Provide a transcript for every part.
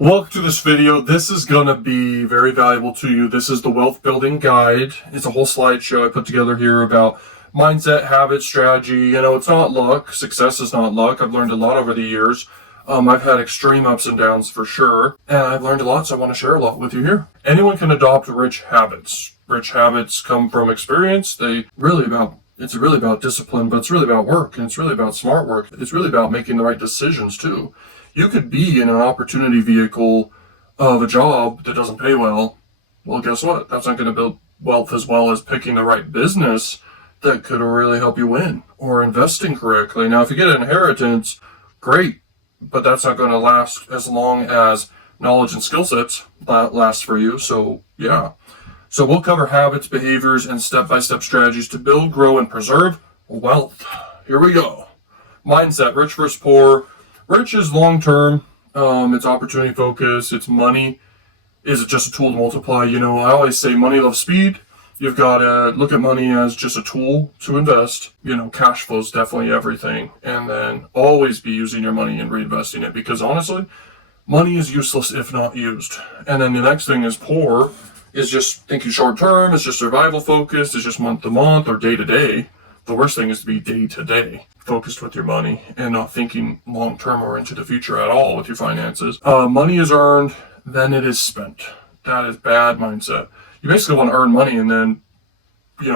Welcome to this video. This is going to be very valuable to you. This is the wealth building guide. It's a whole slideshow I put together here about mindset, habit, strategy. It's not luck. Success is not luck. I've learned a lot over the years. I've had extreme ups and downs for sure. And I've learned a lot, so I want to share a lot with you here. Anyone can adopt rich habits. Rich habits come from experience. It's really about discipline, but it's really about work, and it's really about smart work. It's really about making the right decisions too. You could be in an opportunity vehicle of a job that doesn't pay well. Well, guess what? That's not going to build wealth as well as picking the right business that could really help you win or investing correctly. Now, if you get an inheritance, great, but that's not going to last as long as knowledge and skill sets last for you. So, yeah. So we'll cover habits, behaviors, and step-by-step strategies to build, grow, and preserve wealth. Here we go. Mindset, rich versus poor. Rich is long-term. It's opportunity focused. It's money. Is it just a tool to multiply? I always say money loves speed. You've got to look at money as just a tool to invest. Cash flow is definitely everything. And then always be using your money and reinvesting it, because honestly, money is useless if not used. And then the next thing is poor. Is just thinking short term, it's just survival focused, it's just month to month or day to day. The worst thing is to be day to day focused with your money and not thinking long term or into the future at all with your finances. Money is earned, then it is spent. That is bad mindset. You basically want to earn money and then,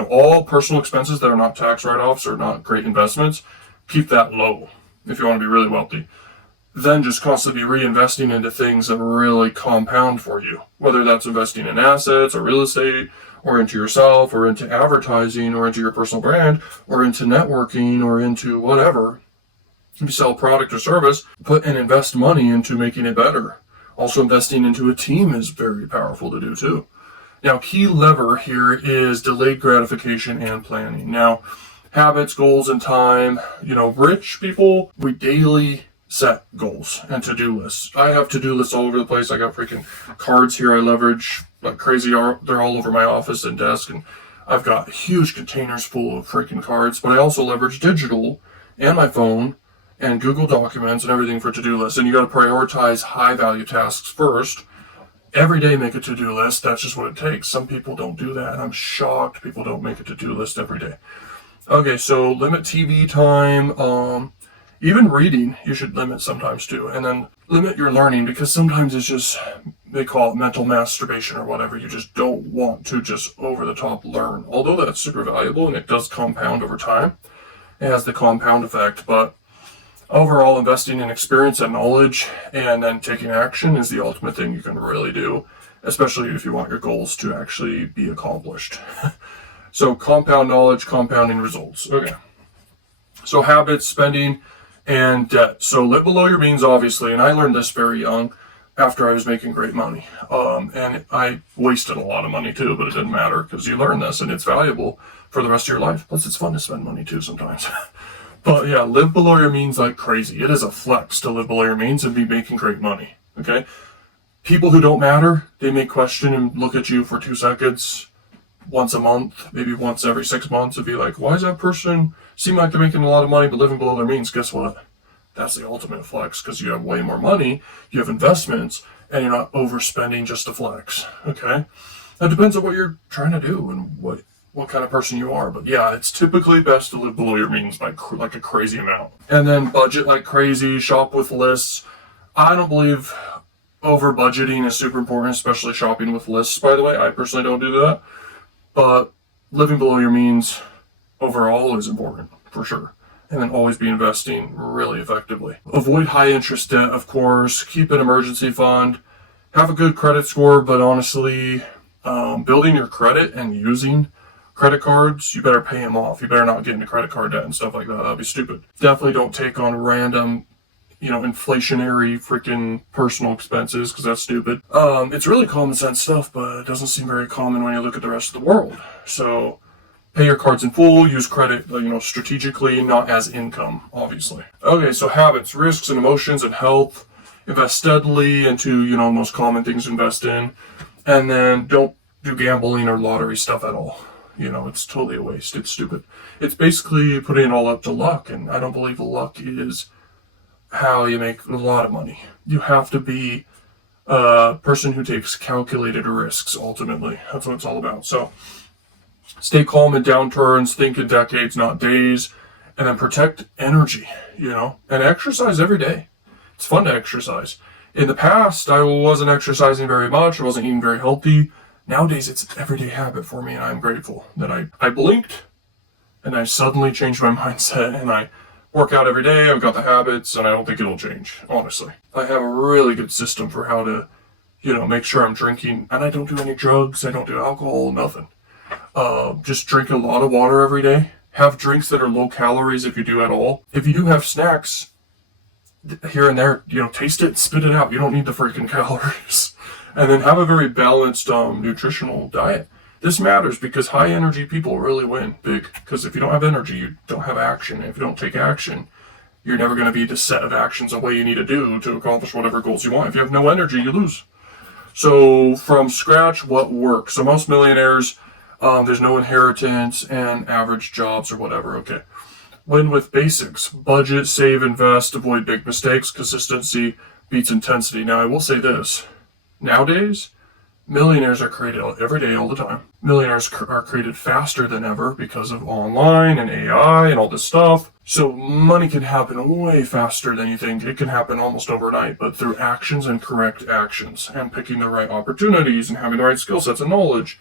all personal expenses that are not tax write-offs or not great investments, keep that low if you want to be really wealthy. Then just constantly reinvesting into things that really compound for you, whether that's investing in assets or real estate or into yourself or into advertising or into your personal brand or into networking or into whatever. If you sell a product or service, put and invest money into making it better. Also, investing into a team is very powerful to do too. Now, key lever here is delayed gratification and planning. Now, habits, goals, and time. Rich people, we daily set goals and to-do lists. I have to-do lists all over the place. I got freaking cards here I leverage like crazy. They're all over my office and desk, and I've got huge containers full of freaking cards, but I also leverage digital and my phone and Google Documents and everything for to-do lists. And you got to prioritize high-value tasks first. Every day make a to-do list. That's just what it takes. Some people don't do that, and I'm shocked people don't make a to-do list every day. Okay, so limit TV time. Even reading, you should limit sometimes too. And then limit your learning, because sometimes it's just, they call it mental masturbation or whatever. You just don't want to just over the top learn. Although that's super valuable and it does compound over time. It has the compound effect. But overall, investing in experience and knowledge and then taking action is the ultimate thing you can really do, especially if you want your goals to actually be accomplished. So compound knowledge, compounding results. Okay. So habits, spending, and debt. So live below your means, obviously, and I learned this very young after I was making great money. And I wasted a lot of money too, but it didn't matter because you learn this and it's valuable for the rest of your life. Plus, it's fun to spend money too sometimes. But yeah, live below your means like crazy. It is a flex to live below your means and be making great money, okay? People who don't matter, they may question and look at you for 2 seconds, once a month, maybe once every 6 months, and be like, why is that person seem like they're making a lot of money but living below their means? Guess what? That's the ultimate flex, because you have way more money, you have investments, and you're not overspending just to flex, okay? That depends on what you're trying to do and what kind of person you are. But yeah, it's typically best to live below your means by like a crazy amount. And then budget like crazy, shop with lists. I don't believe over budgeting is super important, especially shopping with lists, by the way. I personally don't do that. But living below your means overall is important, for sure. And then always be investing really effectively. Avoid high interest debt, of course. Keep an emergency fund. Have a good credit score, but honestly, building your credit and using credit cards, you better pay them off. You better not get into credit card debt and stuff like that. That'd be stupid. Definitely don't take on random inflationary freaking personal expenses, because that's stupid. It's really common sense stuff, but it doesn't seem very common when you look at the rest of the world. So pay your cards in full, use credit, strategically, not as income, obviously. Okay, so habits, risks and emotions and health. Invest steadily into, most common things to invest in. And then don't do gambling or lottery stuff at all. It's totally a waste. It's stupid. It's basically putting it all up to luck, and I don't believe luck is how you make a lot of money. You have to be person who takes calculated risks, ultimately. That's what it's all about. So stay calm in downturns, think in decades, not days, and then protect energy, and exercise every day. It's fun to exercise. In the past, I wasn't exercising very much. I wasn't eating very healthy. Nowadays, it's an everyday habit for me, and I'm grateful that I blinked and I suddenly changed my mindset, and I work out every day. I've got the habits, and I don't think it'll change, honestly. I have a really good system for how to, make sure I'm drinking, and I don't do any drugs. I don't do alcohol, nothing. Just drink a lot of water every day. Have drinks that are low calories if you do at all. If you do have snacks here and there, taste it, spit it out. You don't need the freaking calories. And then have a very balanced nutritional diet. This matters because high energy people really win big. Because if you don't have energy, you don't have action. If you don't take action, you're never going to be the set of actions of what you need to do to accomplish whatever goals you want. If you have no energy, you lose. So from scratch, what works? So most millionaires, there's no inheritance and average jobs or whatever. Okay. Win with basics. Budget, save, invest, avoid big mistakes. Consistency beats intensity. Now, I will say this. Nowadays, millionaires are created every day, all the time. Millionaires are created faster than ever because of online and AI and all this stuff. So money can happen way faster than you think. It can happen almost overnight, but through actions and correct actions and picking the right opportunities and having the right skill sets and knowledge.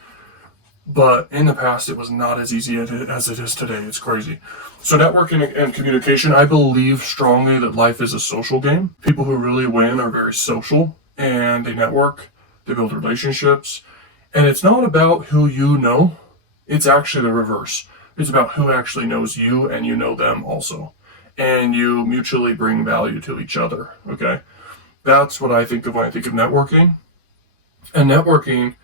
But in the past, it was not as easy as it is today. It's crazy. So networking and communication, I believe strongly that life is a social game. People who really win are very social, and they network, they build relationships. And it's not about who you know. It's actually the reverse. It's about who actually knows you and you know them also. And you mutually bring value to each other, okay? That's what I think of when I think of networking. And networking,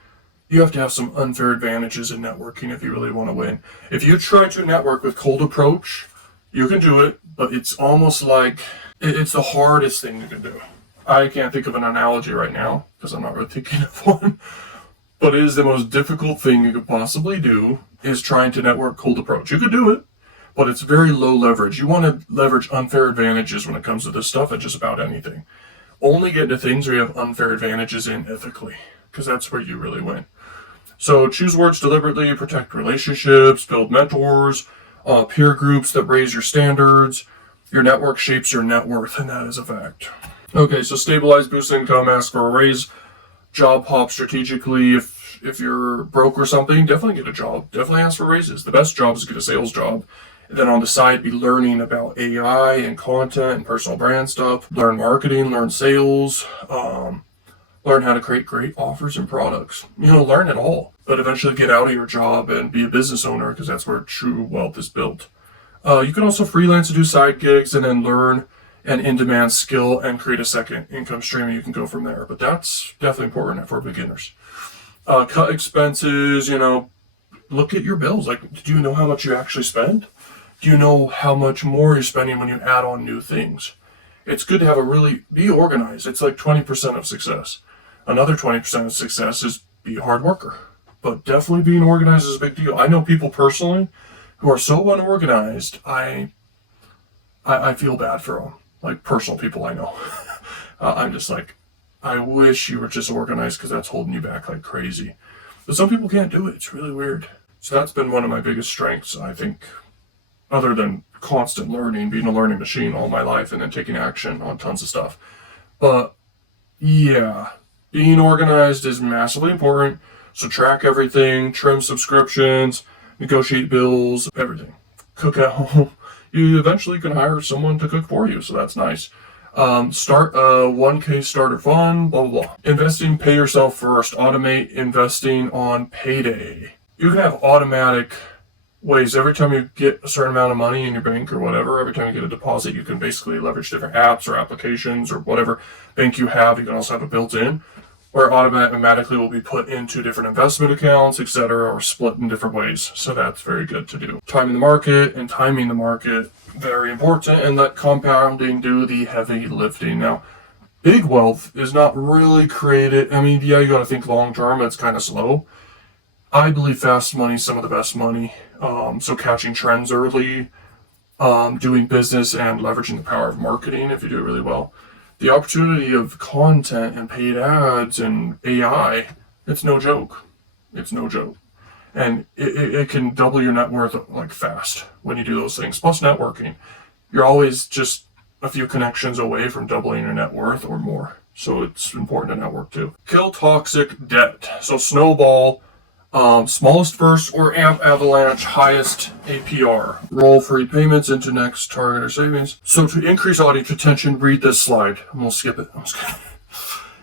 you have to have some unfair advantages in networking if you really want to win. If you try to network with cold approach, you can do it, but it's almost like it's the hardest thing you can do. I can't think of an analogy right now because I'm not really thinking of one, but it is the most difficult thing you could possibly do is trying to network cold approach. You could do it, but it's very low leverage. You want to leverage unfair advantages when it comes to this stuff and just about anything. Only get into things where you have unfair advantages in ethically, because that's where you really win. So choose words deliberately, protect relationships, build mentors, peer groups that raise your standards. Your network shapes your net worth, and that is a fact. Okay, so stabilize, boost income, ask for a raise, job hop strategically. If you're broke or something, definitely get a job. Definitely ask for raises. The best job is to get a sales job. And then on the side, be learning about AI and content and personal brand stuff. Learn marketing, learn sales, learn how to create great offers and products. Learn it all. But eventually get out of your job and be a business owner because that's where true wealth is built. You can also freelance and do side gigs and then learn an in-demand skill and create a second income stream, and you can go from there. But that's definitely important for beginners. Cut expenses, look at your bills. Like, do you know how much you actually spend? Do you know how much more you're spending when you add on new things? It's good to have be organized. It's like 20% of success. Another 20% of success is be a hard worker. But definitely being organized is a big deal. I know people personally who are so unorganized, I feel bad for them. Like personal people I know. I'm just like, I wish you were just organized because that's holding you back like crazy. But some people can't do it. It's really weird. So that's been one of my biggest strengths, I think, other than constant learning, being a learning machine all my life and then taking action on tons of stuff. But yeah, being organized is massively important. So track everything, trim subscriptions, negotiate bills, everything. Cook at home. You eventually can hire someone to cook for you, so that's nice. Start a 1K starter fund, blah, blah, blah. Investing, pay yourself first. Automate investing on payday. You can have automatic ways. Every time you get a certain amount of money in your bank or whatever, every time you get a deposit, you can basically leverage different apps or applications or whatever bank you have. You can also have it built in, where automatically will be put into different investment accounts, etc., or split in different ways. So that's very good to do. Timing the market, very important, and let compounding do the heavy lifting. Now, big wealth is not really created. Yeah, you got to think long term. It's kind of slow. I believe fast money is some of the best money. So catching trends early, doing business and leveraging the power of marketing if you do it really well. the opportunity of content and paid ads and AI, it's no joke. It's no joke. And it can double your net worth like fast when you do those things. Plus networking. You're always just a few connections away from doubling your net worth or more. So it's important to network too. Kill toxic debt. So snowball, smallest verse or amp avalanche, highest APR. Roll free payments into next target or savings. So to increase audience retention, read this slide. I'm gonna skip it. I'm just kidding.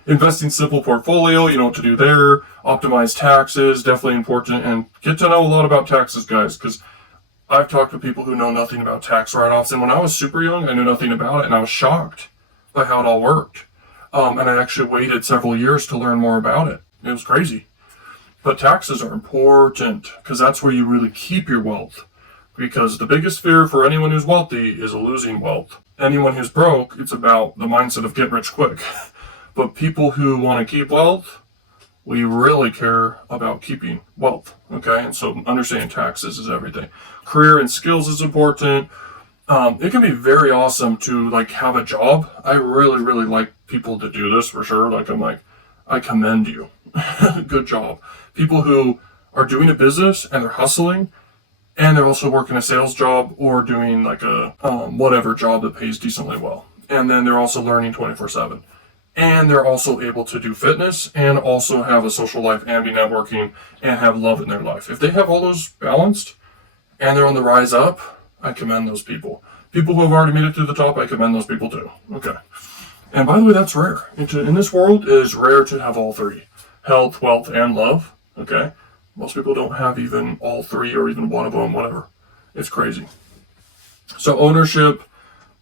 Investing simple portfolio, you know what to do there. Optimize taxes, definitely important. And get to know a lot about taxes, guys, because I've talked to people who know nothing about tax write-offs. And when I was super young, I knew nothing about it, and I was shocked by how it all worked. And I actually waited several years to learn more about it. It was crazy. But taxes are important because that's where you really keep your wealth. Because the biggest fear for anyone who's wealthy is losing wealth. Anyone who's broke, it's about the mindset of get rich quick. But people who want to keep wealth, we really care about keeping wealth, okay? And so understanding taxes is everything. Career and skills is important. It can be very awesome to like have a job. I really, really like people to do this for sure. Like I commend you. Good job. People who are doing a business and they're hustling and they're also working a sales job or doing like a whatever job that pays decently well. And then they're also learning 24/7. And they're also able to do fitness and also have a social life and be networking and have love in their life. If they have all those balanced and they're on the rise up, I commend those people. People who have already made it to the top, I commend those people too. Okay. And by the way, that's rare. In this world, it is rare to have all three. Health, wealth, and love. Okay. Most people don't have even all three or even one of them, whatever. It's crazy. So ownership,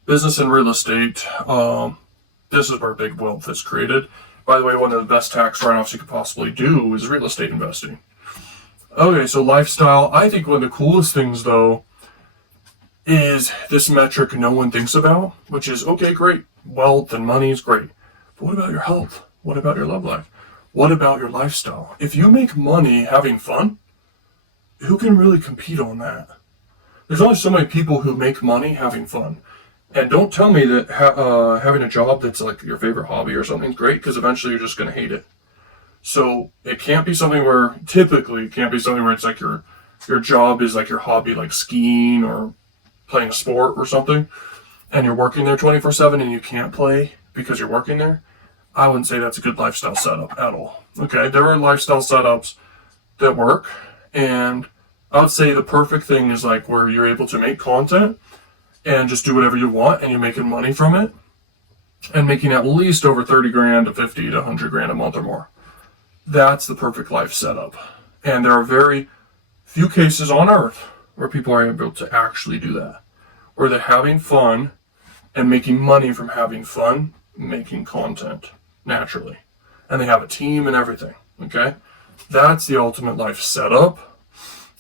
business and real estate, this is where big wealth is created. By the way, one of the best tax write-offs you could possibly do is real estate investing. Okay, so lifestyle. I think one of the coolest things, though, is this metric no one thinks about, which is, okay, great. Wealth and money is great. But what about your health? What about your love life? What about your lifestyle? If you make money having fun, who can really compete on that? There's only so many people who make money having fun. And don't tell me that having a job that's like your favorite hobby or something is great, because eventually you're just going to hate it. So it can't be something where, typically, it can't be something where it's like your job is like your hobby, like skiing or playing a sport or something, and you're working there 24/7 and you can't play because you're working there. I wouldn't say that's a good lifestyle setup at all. Okay, there are lifestyle setups that work, and I would say the perfect thing is like where you're able to make content and just do whatever you want and you're making money from it and making at least over 30 grand to 50 to 100 grand a month or more. That's the perfect life setup. And there are very few cases on earth where people are able to actually do that, where they're having fun and making money from having fun, making content naturally. And they have a team and everything, okay? That's the ultimate life setup.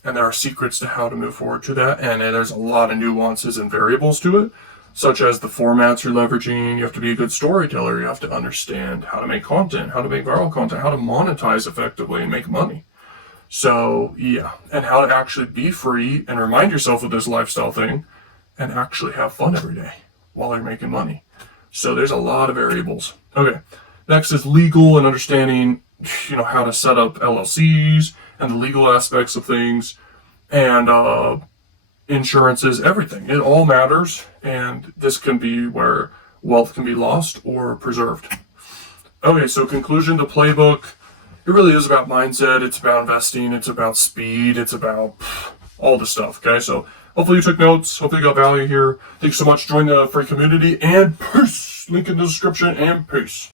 And there are secrets to how to move forward to that. And there's a lot of nuances and variables to it, such as the formats you're leveraging. You have to be a good storyteller. You have to understand how to make content, how to make viral content, how to monetize effectively and make money. So, yeah. And how to actually be free and remind yourself of this lifestyle thing and actually have fun every day while you're making money. So there's a lot of variables. Okay. Next is legal and understanding, how to set up LLCs and the legal aspects of things, and insurances, everything. It all matters, and this can be where wealth can be lost or preserved. Okay, so conclusion, the playbook, it really is about mindset, it's about investing, it's about speed, it's about all the stuff, okay? So hopefully you took notes, hopefully you got value here. Thanks so much, join the free community, and peace! Link in the description, and peace.